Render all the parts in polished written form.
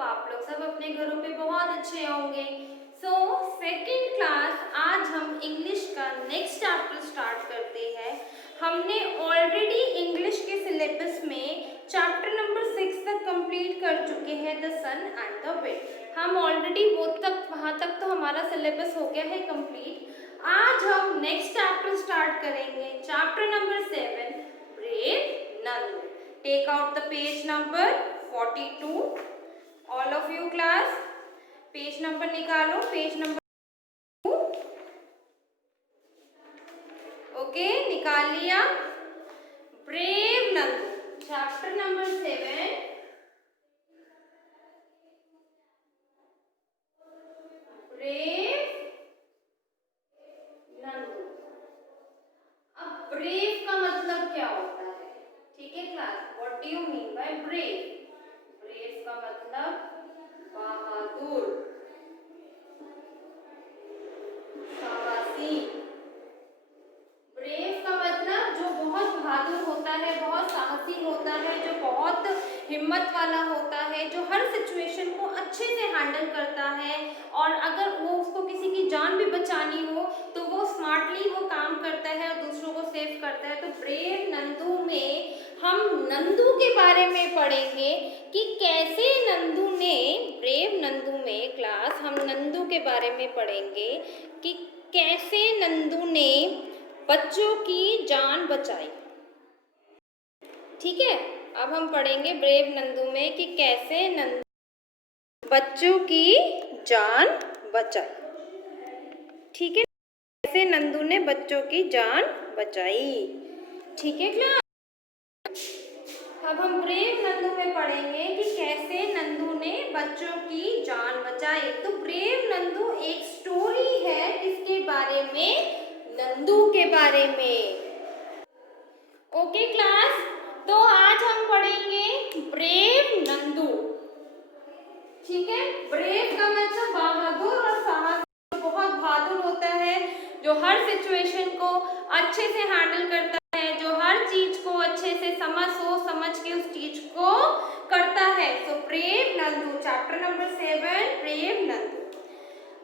Hope आप लोग सब अपने घरों पे बहुत अच्छे होंगे। सो सेकेंड क्लास, आज हम इंग्लिश का नेक्स्ट चैप्टर स्टार्ट करते हैं। हमने ऑलरेडी इंग्लिश के सिलेबस में चैप्टर नंबर 6 तक कंप्लीट कर चुके हैं, the sun and the wind. हम ऑलरेडी वहाँ तक तो हमारा सिलेबस हो गया है कंप्लीट। आज हम नेक्स्ट चैप्टर स्टार्ट करेंगे, chapter number 7, brave Nandu. Take out the page number 42, all of you class. Page number निकालो, पेज नंबर 2। ओके, निकाल लिया। Brave Nandu, chapter number 7, brave Nandu. अब ब्रेव का मतलब क्या होता है? ठीक है class, what do you mean by brave? Brave का मतलब बहादुर, साहसी। ब्रेव का मतलब जो बहुत बहादुर होता है, बहुत साहसी होता है, जो बहुत हिम्मत वाला होता है, जो हर सिचुएशन को अच्छे से हैंडल करता है, और अगर वो उसको किसी की जान भी बचानी हो तो वो स्मार्टली वो काम करता है और दूसरों को सेव करता है। तो ब्रेव नंदू में हम नंदू के बारे में पढ़ेंगे कि कैसे नंदू ने, ब्रेव नंदू में क्लास हम नंदू के बारे में पढ़ेंगे कि कैसे नंदू ने बच्चों की जान बचाई। ठीक है, अब हम पढ़ेंगे ब्रेव नंदू में कि कैसे नंदू बच्चों की जान बचाई। ठीक है, कैसे नंदू ने बच्चों की जान बचाई। ठीक है क्लास, अब हम ब्रेव नंदू में पढ़ेंगे कि कैसे नंदू ने बच्चों की जान बचाई। तो ब्रेव नंदू एक स्टोरी है, किसके बारे में? नंदू के बारे में। ओके क्लास, तो आज हम पढ़ेंगे ब्रेव नंदू। ठीक है, ब्रेव का मतलब बहादुर और साहसी, बहुत बहादुर होता है, जो हर सिचुएशन को अच्छे से हैंडल करता है, जो हर चीज को अच्छे से समझ के उस चीज को करता है। तो brave Nandu, chapter number 7, brave Nandu.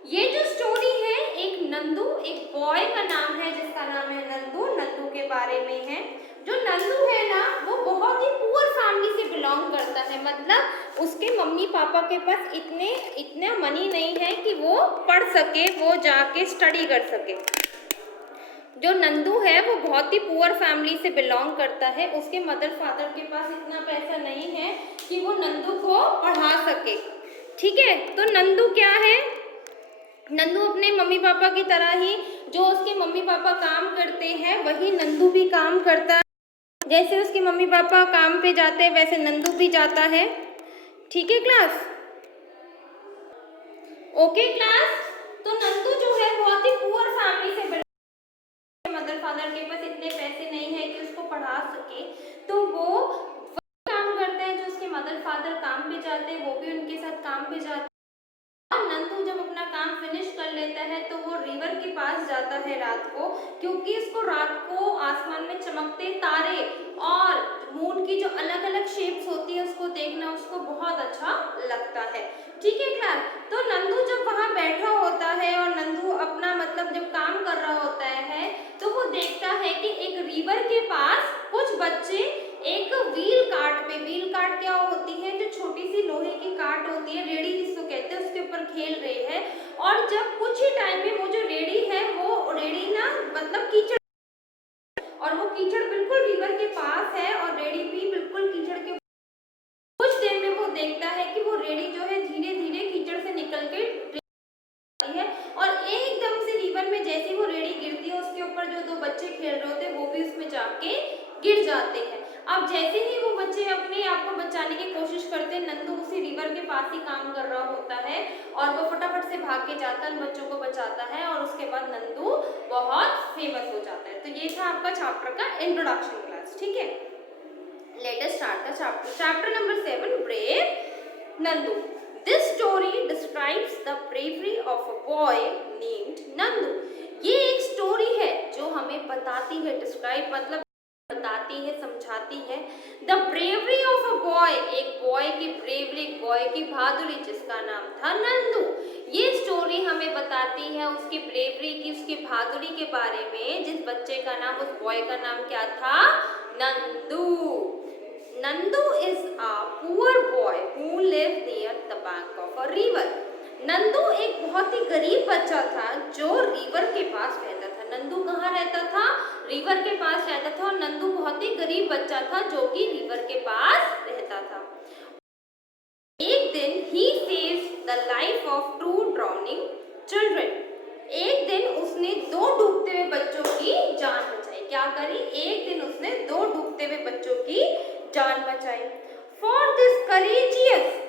ये जो स्टोरी है, एक नंदू, एक बॉय का नाम है जिसका नाम है नंदू। नंदू के बारे में है। जो नंदू है ना, वो बहुत ही पुअर फैमिली से बिलोंग करता है, मतलब उसके मम्मी पापा के पास इतने मनी नहीं है कि वो पढ़ सके, वो जाके स्टडी कर सके। जो नंदू है वो बहुत ही पुअर फैमिली से बिलोंग करता है। उसके मदर फादर के पास इतना पैसा नहीं है कि वो नंदू को पढ़ा सके। ठीक है, तो नंदू क्या है? नंदू अपने मम्मी पापा की तरह ही, जो उसके मम्मी पापा काम करते हैं वही नंदू भी काम करता है। जैसे उसके मम्मी पापा काम पे जाते हैं वैसे नंदू भी जाता है। ठीक है क्लास, ओके क्लास। तो नंदू जो है बहुत ही पुअर फैमिली से बिलोंग, मदर फादर के पास इतने पैसे नहीं है कि उसको पढ़ा सके, तो वो काम करते हैं। जो उसके मदर फादर काम पे जाते हैं वो भी उनके साथ काम पे जाते हैं। नंदू जब अपना काम फिनिश कर लेता है तो वो रिवर के पास जाता है रात को, क्योंकि उसको रात को आसमान में चमकते तारे और मून की जो अलग अलग शेप्स होती है उसको देखना उसको बहुत अच्छा लगता है। ठीक है क्लास, तो नंदू जब वहाँ बैठा होता है और नंदू अपना मतलब जब काम कर रहा होता है तो वो देखता है कि एक रिवर के पास कुछ बच्चे एक व्हील कार्ट क्या होती है, जो छोटी सी लोहे की कार्ट होती है, रेडी जिसको कहते हैं, उसके ऊपर खेल रहे हैं। और जब कुछ ही टाइम में वो जो रेडी है, वो रेडी ना मतलब कीचड़, और वो कीचड़ बिल्कुल रिवर के पास है और रेडी भी बिल्कुल कीचड़ के। कुछ देर में वो देखता है कि वो रेडी जो है धीरे धीरे कीचड़ से निकल के है, और एकदम से रिवर में जैसे वो रेडी गिरती है उसके ऊपर जो 2 बच्चे खेल रहे होते हैं वो भी उसमें जाके गिर जाते हैं। अब जैसे ही वो बच्चे अपने आप को बचाने की कोशिश करते हैं, नंदू उसी रिवर के पास ही काम कर रहा होता है और वो फटाफट से भाग के जाता है, उन बच्चों को बचाता है और उसके बाद नंदू बहुत फेमस हो जाता है। तो ये था आपका चैप्टर का इंट्रोडक्शन क्लास। ठीक है, let us start the chapter number 7, brave Nandu. This story describes the bravery of a boy named Nandu. ये एक स्टोरी है जो हमें बताती है, डिस्क्राइब मतलब बताती है, समझाती दिखाती है। The bravery of a boy, एक बॉय की ब्रेवरी, एक बॉय की बहादुरी, जिसका नाम था नंदू। ये स्टोरी हमें बताती है उसकी ब्रेवरी की, उसकी बहादुरी के बारे में, जिस बच्चे का नाम, उस बॉय का नाम क्या था? Nandu. Nandu is a poor boy who live near the bank of a river. Nandu एक बहुत ही गरीब बच्चा था जो रिवर के पास रहता था। नंदू कहाँ रहता था? रिवर के पास रहता था। और नंदू बहुत ही गरीब बच्चा था जो कि रिवर के पास रहता था। एक दिन he saves the life of two drowning children. एक दिन उसने दो डूबते हुए बच्चों की जान बचाई। क्या करी? एक दिन उसने दो डूबते हुए बच्चों की जान बचाई। For this courageous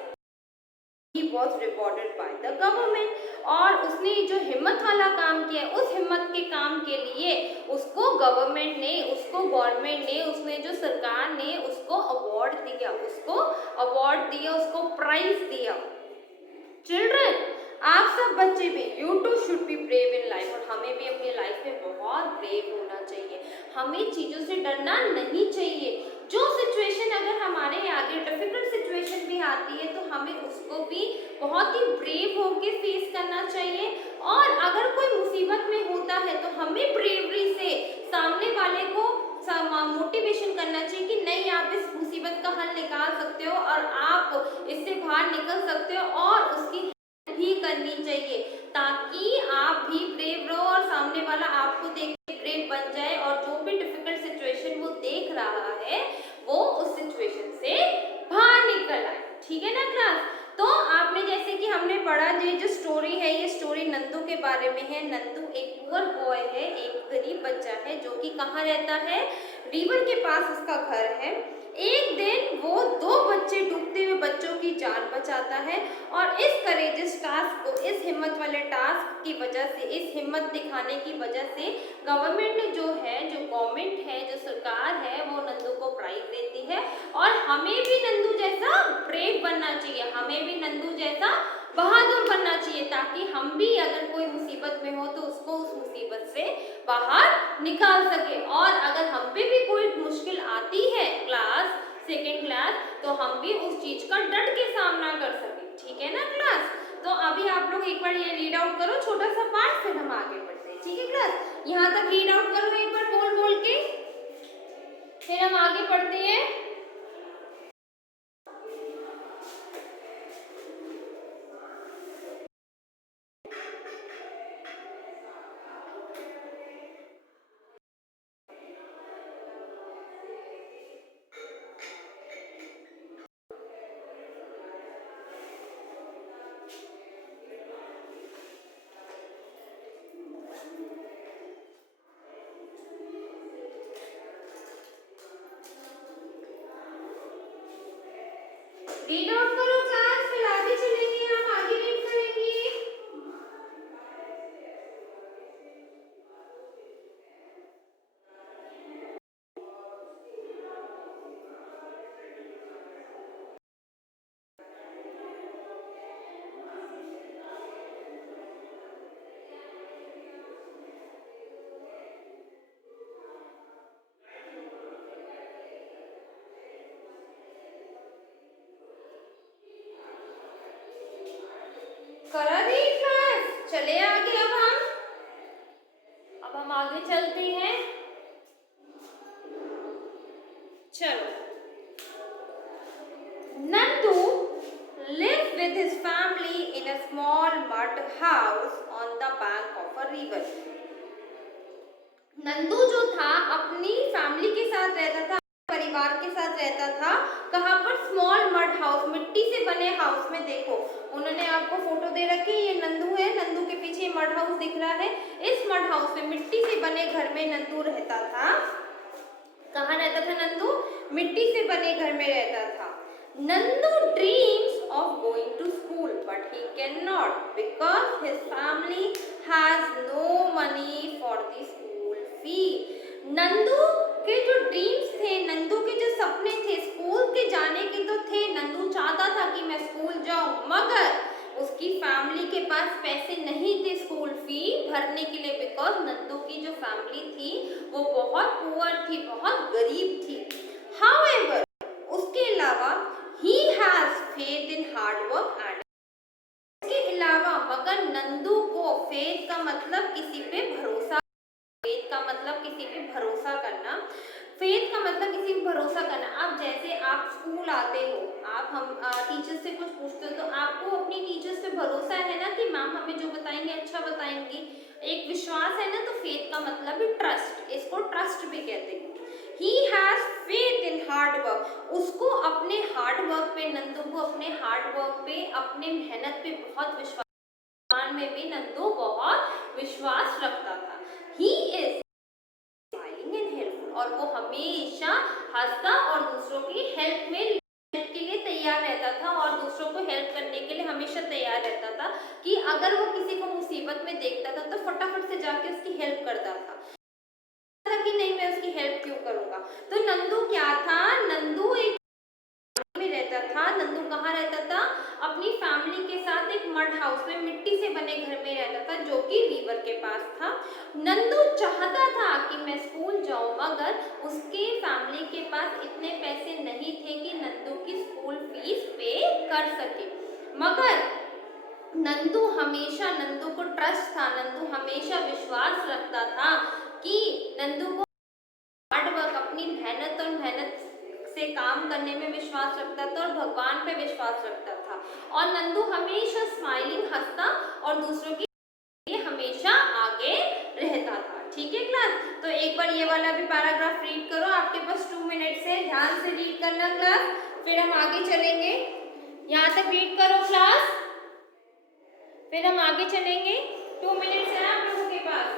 he was rewarded by the government। और उसने जो हिम्मत वाला काम किया, उस हिम्मत के काम के लिए उसको गवर्नमेंट ने, उसने जो सरकार ने उसको अवार्ड दिया, उसको प्राइज दिया। चिल्ड्रन, आप सब बच्चे भी, you too should be brave in life. और हमें भी अपनी लाइफ में बहुत ब्रेव होना चाहिए। हमें चीज़ों से डरना नहीं चाहिए। जो सिचुएशन अगर हमारे आगे डिफिकल्ट सिचुएशन भी आती है तो हमें उसको भी बहुत ही ब्रेव होके फेस करना चाहिए। और अगर कोई मुसीबत में होता है तो हमें ब्रेवरी से सामने वाले को मोटिवेशन करना चाहिए कि नहीं, आप इस मुसीबत का हल निकाल सकते हो और आप इससे बाहर निकल सकते हो, और उसकी भी करनी चाहिए ताकि आप भी ब्रेव रहो और सामने वाला आपको देख के ब्रेव बन जाए, और जो भी डिफिकल्ट सिचुएशन वो देख रहा है वो उस सिचुएशन से बाहर निकल आए। ठीक है ना क्लास? तो आपने जैसे कि हमने पढ़ा, ये जो स्टोरी है ये स्टोरी नंदू के बारे में है। नंदू एक पुअर बॉय है, एक गरीब बच्चा है जो कि कहाँ रहता है? रिवर के पास उसका घर है। एक दिन वो दो बच्चे, डूबते हुए बच्चों की जान बचाता है, और इस करेजियस टास्क को, इस हिम्मत वाले टास्क की वजह से, इस हिम्मत दिखाने की वजह से गवर्नमेंट ने जो सरकार है वो नंदू को प्राइज देती है। और हमें भी नंदू जैसा ब्रेव बनना चाहिए, हमें भी नंदू जैसा बहादुर बनना चाहिए, ताकि हम भी अगर कोई मुसीबत में हो तो उसको उस मुसीबत से बाहर निकाल सके। और अगर हम पे भी कोई मुश्किल आती है क्लास सेकेंड क्लास, तो हम भी उस चीज का डट के सामना कर सके। ठीक है ना क्लास? तो अभी आप लोग एक बार ये रीड आउट करो छोटा सा पार्ट, फिर हम आगे बढ़ते हैं। ठीक है क्लास? यहाँ तक रीड आउट करो एक बार बोल बोल के, फिर हम आगे बढ़ते हैं। रीड आउट करो क्लास, फिर आगे चलेंगे, हम आगे रीड करेंगे। करा दी क्लास? चले आगे। अब हम आगे चलते हैं। चलो, Nandu lived with his family in a small mud house on the bank of a river। Nandu जो था अपनी फैमिली के साथ रहता था, परिवार के साथ रहता था। कहाँ पर? स्मॉल मड हाउस, मिट्टी से बने हाउस में। देखो उन्होंने आपको फोटो दे रखी है, ये नंदू है, नंदू के पीछे मड हाउस दिख रहा है। इस मड हाउस में, मिट्टी से बने घर में नंदू रहता था। कहाँ रहता था नंदू? मिट्टी से बने घर में रहता था। Nandu dreams of going to school but he can not because his family has no money for the school fee. Nandu के जो ड्रीम्स थे, नंदू के जो सपने थे, स्कूल के जाने के तो थे, नंदू चाहता था कि मैं स्कूल जाऊं, मगर उसकी फैमिली के पास पैसे नहीं थे स्कूल फी भरने के लिए, बिकॉज नंदू की जो फैमिली थी वो बहुत पुअर थी, बहुत गरीब थी। भरोसा करना। अब जैसे आप स्कूल आते हो, आप हम टीचर से कुछ पूछते हो तो आपको अपनी टीचर्स पे भरोसा है ना कि मैम हमें जो बताएंगे अच्छा बताएंगी, एक विश्वास है ना। तो फेथ का मतलब है ट्रस्ट, इसको ट्रस्ट भी कहते हैं। He has faith in hard work, उसको अपने हार्ड वर्क पे, नंदू को अपने हार्ड वर्क पे, अपने मेहनत पे बहुत विश्वास, में भी नंदू बहुत विश्वास रखता था। He is smiling and helpful, और वो हमेशा हंसता और दूसरों की हेल्प के लिए तैयार रहता था, और दूसरों को हेल्प करने के लिए हमेशा तैयार रहता था कि अगर वो किसी को मुसीबत में देखता था तो फटाफट से जाके उसकी हेल्प करता था कि नहीं मैं उसकी हेल्प क्यों करूंगा। तो नंदू क्या था, नंदू एक में रहता था। नंदू कहाँ रहता था, अपनी फैमिली के साथ एक मड हाउस में, मिट्टी से बने घर में रहता था जो कि रिवर के पास था। नंदू चाहता था कि मैं स्कूल जाऊं, मगर उसके फैमिली के पास इतने पैसे नहीं थे कि नंदू की स्कूल फीस पे कर सके। मगर नंदू हमेशा, नंदू को ट्रस्ट था, नंदू हमेशा विश्वास रखता था कि नंदू को हार्ड वर्क, अपनी मेहनत और मेहनत से काम करने में विश्वास रखता था और भगवान पे विश्वास रखता था। और नंदू हमेशा स्माइलिंग, हंसता और दूसरों के लिए हमेशा आगे रहता था। ठीक है क्लास, तो एक बार ये वाला भी पैराग्राफ रीड करो, आपके पास 2 मिनट्स है, ध्यान से रीड करना क्लास, फिर हम आगे चलेंगे। यहाँ तक रीड करो क्लास, फिर हम आगे चलेंगे। 2 मिनट्स है आप लोगों के पास।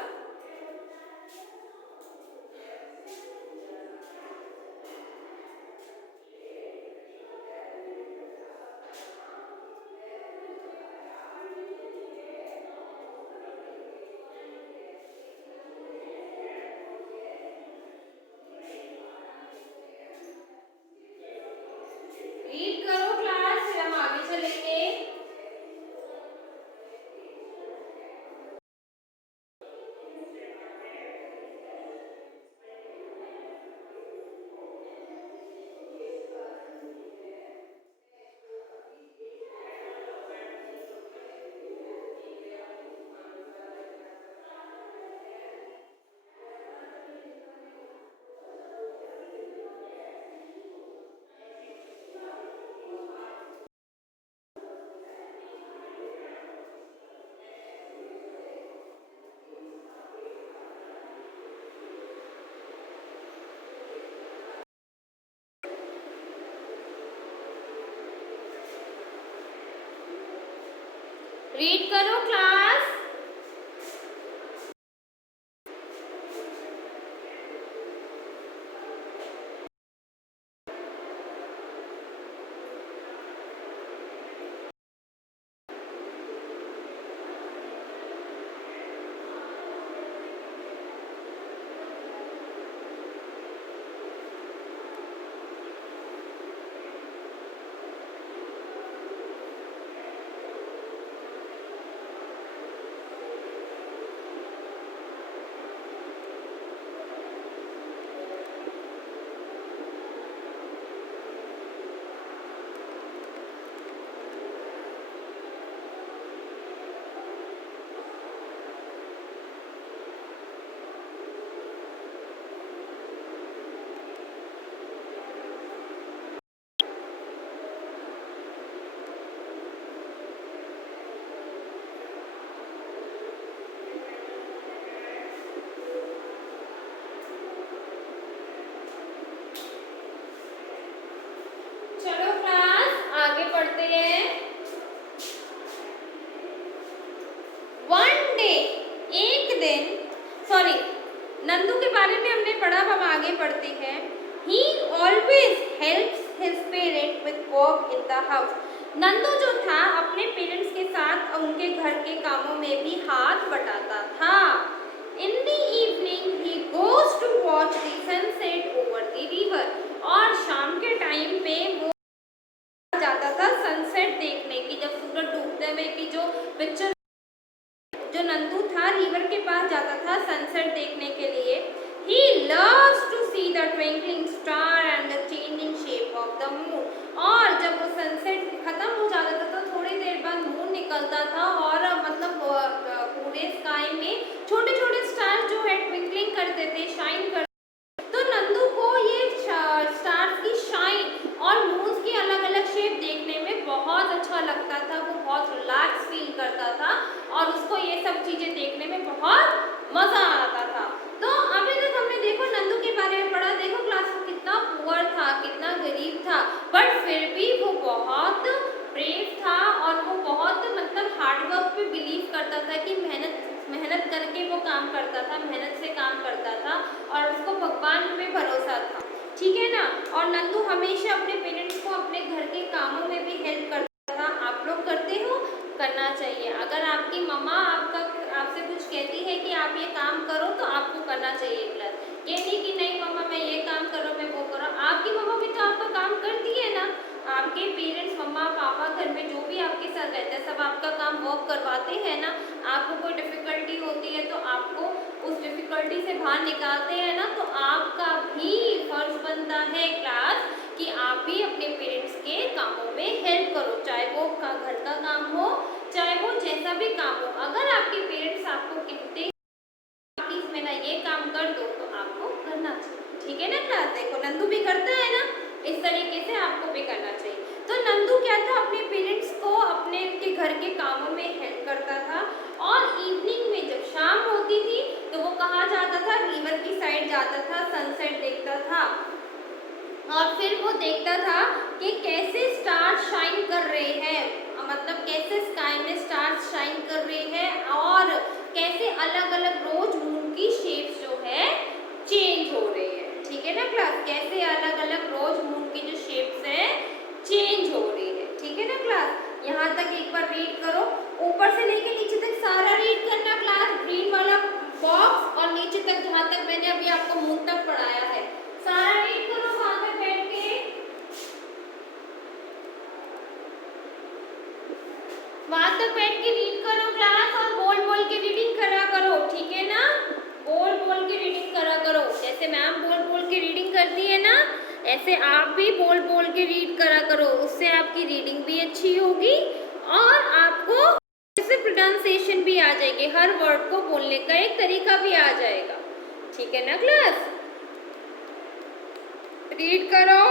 रीड करो क्लास, फिर हम आगे चलेंगे। रीड करो क्लास। चलो क्लास आगे पढ़ते हैं। वन डे, एक दिन, सॉरी, नंदू के बारे में हमने पढ़ा, हम आगे पढ़ते हैं। He always helps his parents with work in the house. Nandu जो था अपने पेरेंट्स के साथ उनके घर के कामों में भी हाथ बटाता था। In the evening he goes to watch the sunset over the river. और शाम के टाइम पे वो जाता था सनसेट देखने की, जब सूरज डूबते हुए की जो पिक्चर, जो नंदू था रिवर के पास जाता था सनसेट देखने के लिए। He loves to see the twinkling star and the changing shape of the moon. और जब वो सनसेट खत्म हो जाता था तो थोड़ी देर बाद मून निकलता था और मतलब पूरे स्काई में छोटे छोटे स्टार जो है ट्विंकलिंग करते थे, शाइन करते। तो नंदू को ये स्टार रिलैक्स फील करता था और उसको ये सब चीज़ें देखने में बहुत मज़ा आता था। तो अभी तक हमने देखो नंदू के बारे में पढ़ा, देखो क्लास में कितना पुअर था, कितना गरीब था, बट फिर भी वो बहुत ब्रेव था और वो बहुत मतलब हार्डवर्क पे बिलीव करता था कि मेहनत करके वो काम करता था, मेहनत से काम करता था और उसको भगवान पे भरोसा था, ठीक है ना। और नंदू हमेशा अपने पेरेंट्स को अपने घर के कामों में भी हेल्प करता था। आप लोग करते हो? करना चाहिए। अगर आपकी मम्मा आपसे कुछ कहती है कि आप ये काम करो तो आपको करना चाहिए प्लस। ये नहीं कि नहीं मम्मा मैं ये काम करो मैं वो करो, आपकी मम्मा भी तो आपका काम करती है ना। आपके पेरेंट्स मम्मा पापा घर में जो भी आपके साथ रहते हैं सब आपका काम वर्क करवाते हैं ना। आपको कोई डिफ़िकल्टी होती है तो आपको उस डिफ़िकल्टी से बाहर निकालते हैं ना, तो आपका भी फर्ज बनता है क्लास कि आप भी अपने पेरेंट्स के कामों में हेल्प करो, चाहे वो घर का काम हो चाहे वो जैसा भी काम हो। अगर आपके पेरेंट्स आपको कहते प्लीज मेरा ये काम कर दो तो आपको करना चाहिए, ठीक है ना क्लास। देखो नंदू भी करता है ना, इस तरीके से आपको भी करना चाहिए। तो नंदू क्या था, अपने पेरेंट्स को अपने के घर के कामों में हेल्प करता था और इवनिंग में जब शाम होती थी तो वो कहाँ जाता था, रिवर की साइड जाता था, सनसेट देखता था और फिर वो देखता था कि कैसे स्टार शाइन कर रहे हैं, मतलब कैसे स्काई में स्टार शाइन कर रहे हैं और कैसे अलग अलग रोज मून की शेप्स जो है चेंज हो रही है, ठीक है ना क्लास। कैसे अलग अलग रोज मून की जो शेप्स है चेंज हो रही है, ठीक है ना क्लास। यहाँ तक एक बार रीड करो, ऊपर से लेके नीचे तक सारा रीड करना क्लास, ग्रीन वाला बॉक्स और नीचे तक जहाँ तक मैंने अभी आपको मून तक पढ़ाया है सारा रीड करो वहां तक बैठ के, वहां तक बैठ के रीड करो क्लास और बोल बोल के रीडिंग करा करो, ठीक है ना। बोल बोल के रीडिंग करा करो, जैसे मैम बोल बोल के रीडिंग करती है ना ऐसे आप भी बोल बोल के रीड करा करो, उससे आपकी रीडिंग भी अच्छी होगी और आपको जैसे प्रोनाउंसिएशन भी आ जाएगी, हर वर्ड को बोलने का एक तरीका भी आ जाएगा, ठीक है ना क्लास। रीड करो।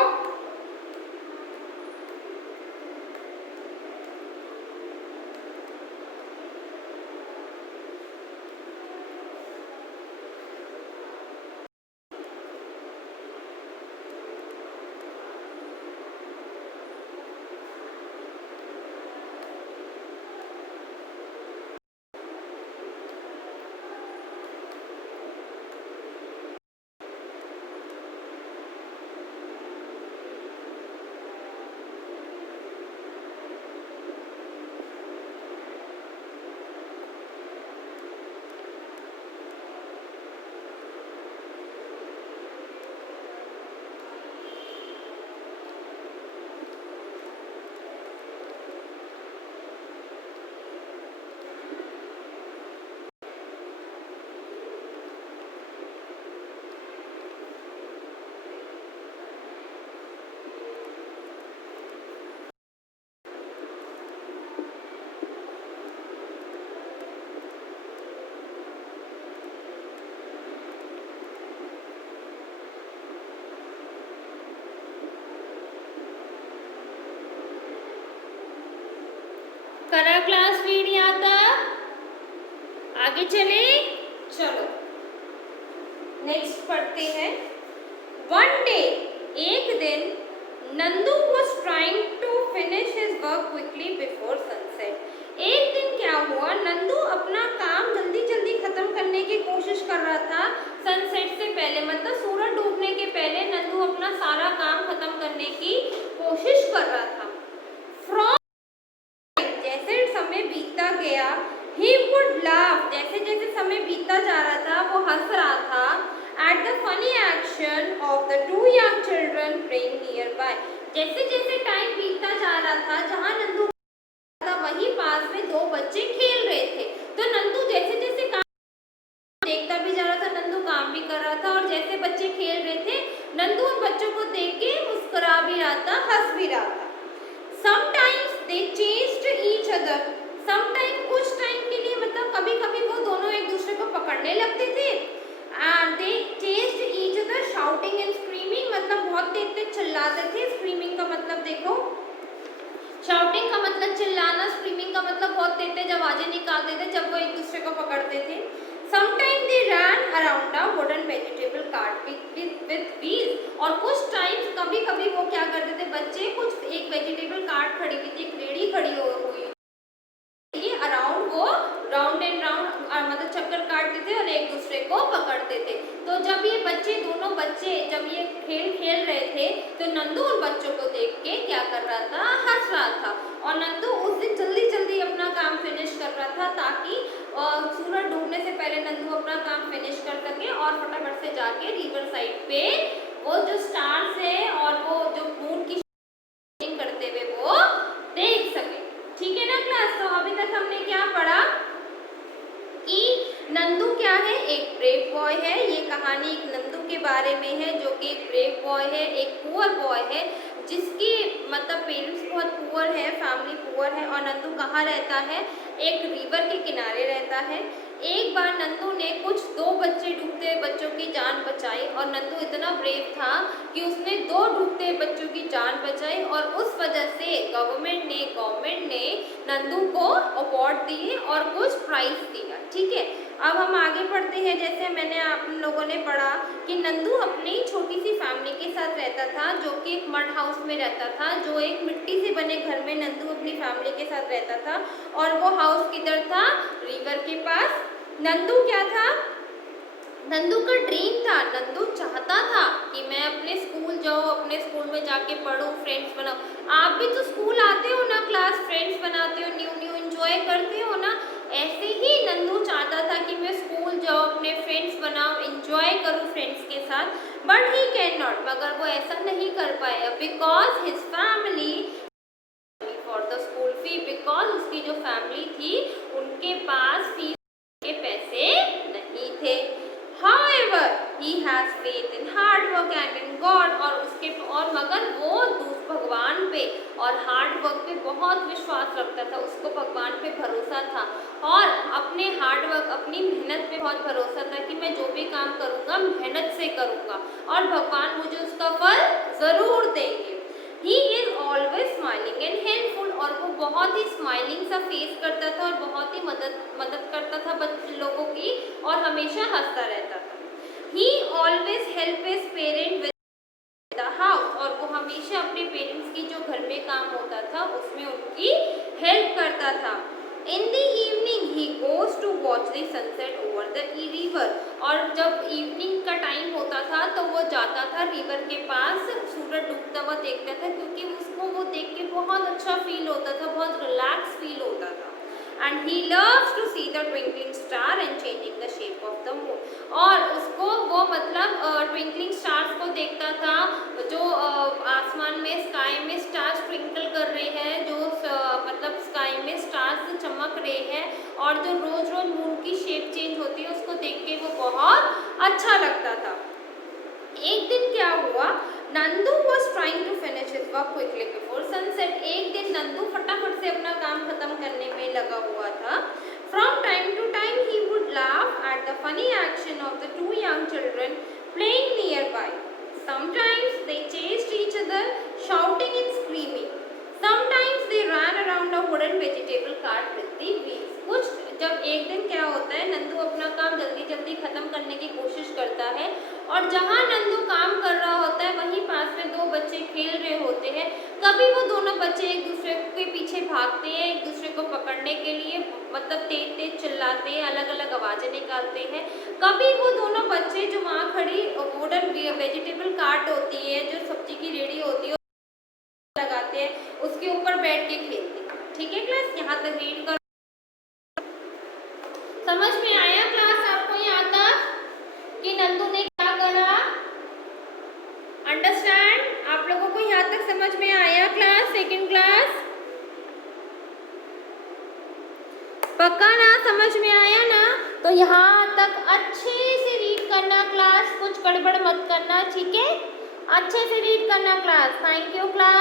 करा क्लास रीड यहाँ तक, आगे चले। चलो नेक्स्ट पढ़ते हैं। वन डे, एक दिन, Nandu was trying to finish his work quickly before sunset। एक दिन क्या हुआ, नंदू अपना काम जल्दी जल्दी खत्म करने की कोशिश कर रहा था सनसेट से पहले, मतलब सूरज डूबने के पहले नंदू अपना सारा काम खत्म करने की कोशिश कर रहा था। From जैसे समय बीतता गया, he would laugh, जैसे जैसे समय बीतता जा रहा था वो हंस रहा था at the funny action of the two young children playing nearby। जैसे जैसे टाइम बीतता जा रहा था, जहाँ नंदू था वहीं पास में दो बच्चे खेल रहे थे, तो नंदू जैसे जैसे काम देखता भी जा रहा था, नंदू काम भी कर रहा था और जैसे बच्चे खेल रहे थे नंदू उन बच्चों को देख के मुस्कुरा भी रहा था, हंस भी रहा था। Sometimes they chased each other, sometimes कुछ टाइम के लिए मतलब कभी कभी वो दोनों एक दूसरे को पकड़ने लगते थे। They chased each other shouting and screaming, मतलब बहुत तेज तेज चिल्लाते थे। Screaming का मतलब देखो, shouting का मतलब चिल्लाना, स्क्रीमिंग का मतलब बहुत तेज आवाजें निकालते थे जब वो एक दूसरे को पकड़ते थे। Sometimes they ran around a wooden vegetable cart with wheels, और कुछ टाइम्स कभी कभी वो क्या करते थे बच्चे, कुछ एक वेजिटेबल कार्ट खड़ी हुई थी, एक रेडी खड़ी हुई ये अराउंड वो राउंड एंड राउंड मतलब चक्कर काटते थे और एक दूसरे को पकड़ते थे। तो जब ये बच्चे दोनों बच्चे जब ये खेल खेल रहे थे तो नंदू उन बच्चों को देख के क्या कर रहा था, हंस रहा था। और नंदू उस दिन जल्दी जल्दी अपना काम फिनिश कर रहा था ताकि सूरज डूबने से पहले नंदू अपना काम फिनिश कर सके और फटाफट से जाके रिवर साइड पे वो जो स्टार्स है और वो जो मून की करते हुए वो देख सके। ठीक है ना क्लास। तो अभी तक हमने क्या पढ़ा कि नंदू क्या है, एक ब्रेव बॉय है। ये कहानी एक नंदू के बारे में है जो कि एक ब्रेव बॉय है, एक पुअर बॉय है जिसकी मतलब पेरेंट्स बहुत पुअर है, फैमिली पुअर है। और नंदू कहाँ रहता है, एक रिवर के किनारे रहता है। एक बार नंदू ने कुछ 2 बच्चे डूबते हुए बच्चों की जान बचाई और नंदू इतना ब्रेव था कि उसने 2 डूबते हुए बच्चों की जान बचाई और उस वजह से गवर्नमेंट ने नंदू को अवार्ड दिए और कुछ प्राइज दिया। ठीक है, अब हम आगे पढ़ते हैं। जैसे मैंने आप लोगों ने पढ़ा कि नंदू अपनी छोटी सी फैमिली के साथ रहता था जो कि एक मड हाउस में रहता था, जो एक मिट्टी से बने घर में नंदू अपनी फैमिली के साथ रहता था। और वो हाउस किधर था, रिवर के पास। नंदू क्या था, नंदू का ड्रीम था, नंदू चाहता था कि मैं अपने स्कूल जाऊँ, अपने स्कूल में जाके पढूं, फ्रेंड्स बनाऊँ। आप भी तो स्कूल आते हो ना क्लास, फ्रेंड्स बनाते हो, न्यू एंजॉय करते हो ना। ऐसे ही नंदू चाहता था कि मैं स्कूल जाऊँ, अपने फ्रेंड्स बनाऊँ, एंजॉय करूँ फ्रेंड्स के साथ, बट ही कैन नॉट, मगर वो ऐसा नहीं कर पाया because his family for the school fee, because उसकी जो फैमिली थी उनके पास फीस के पैसे नहीं थे। However, he has faith in hard work and in God, और मगर वो भगवान पे और हार्ड वर्क पे बहुत विश्वास रखता था, उसको भगवान पे भरोसा था और अपने हार्ड वर्क, अपनी मेहनत पे बहुत भरोसा था कि मैं जो भी काम करूँगा मेहनत से करूँगा और भगवान मुझे उसका फल ज़रूर देंगे। He is always smiling and helpful, और वो बहुत ही स्माइलिंग सा फेस करता था और बहुत ही मदद करता था लोगों की और हमेशा हंसता रहता था। He always help his parent with the house, और वो हमेशा अपने पेरेंट्स की जो घर में काम होता था उसमें उनकी हेल्प करता था। In the evening he goes to watch the sunset over the river, और जब इवनिंग का टाइम होता था तो वो जाता था रिवर के पास, सूरज डूबता हुआ देखता था क्योंकि उसको वो देख के बहुत अच्छा फील होता था, बहुत रिलैक्स फील होता था। And he loves to see the twinkling star and changing the shape of the moon, और उसको वो मतलब ट्विंकलिंग स्टार्स को देखता था, जो आसमान में स्काई में स्टार्स ट्विंकल कर रहे हैं, जो मतलब स्काई में स्टार्स चमक रहे हैं और जो रोज रोज मून की शेप चेंज होती है उसको देख के वो बहुत अच्छा लगता था। एक दिन क्या हुआ, Nandu was trying to finish his work quickly before sunset। एक दिन नंदू फटाफट से अपना काम खत्म करने में लगा हुआ था। From time to time he would laugh at the funny action of the 2 young children playing nearby. Sometimes they chased each other, shouting and screaming. Sometimes they ran around a wooden vegetable cart with the wheels। कुछ जब एक दिन क्या होता है, नंदू अपना काम जल्दी जल्दी खत्म करने की कोशिश करता है और जहाँ नंदू काम कर रहा होता है वहीं पास में 2 बच्चे खेल रहे होते हैं। कभी वो दोनों बच्चे एक दूसरे के पीछे भागते हैं, एक दूसरे को पकड़ने के लिए मतलब तेज तेज चिल्लाते हैं, अलग अलग आवाज़ें निकालते हैं। कभी वो दोनों बच्चे जो वहाँ खड़ी वुडन वेजिटेबल कार्ट होती है, जो सब्जी की रेडी होती है, लगाते हैं, उसके ऊपर बैठ के खेलते हैं। ठीक है क्लास, यहाँ तक रीड कर समझ में आया क्लास आपको यहाँ तक कि नंदू ने क्या करा, अंडरस्टैंड? आप लोगों को यहाँ तक समझ में आया क्लास, सेकंड क्लास? पक्का ना, समझ में आया ना? तो यहाँ तक अच्छे से रीड करना क्लास, कुछ गड़बड़ मत करना, ठीक है? अच्छे से रीड करना क्लास। Thank you class.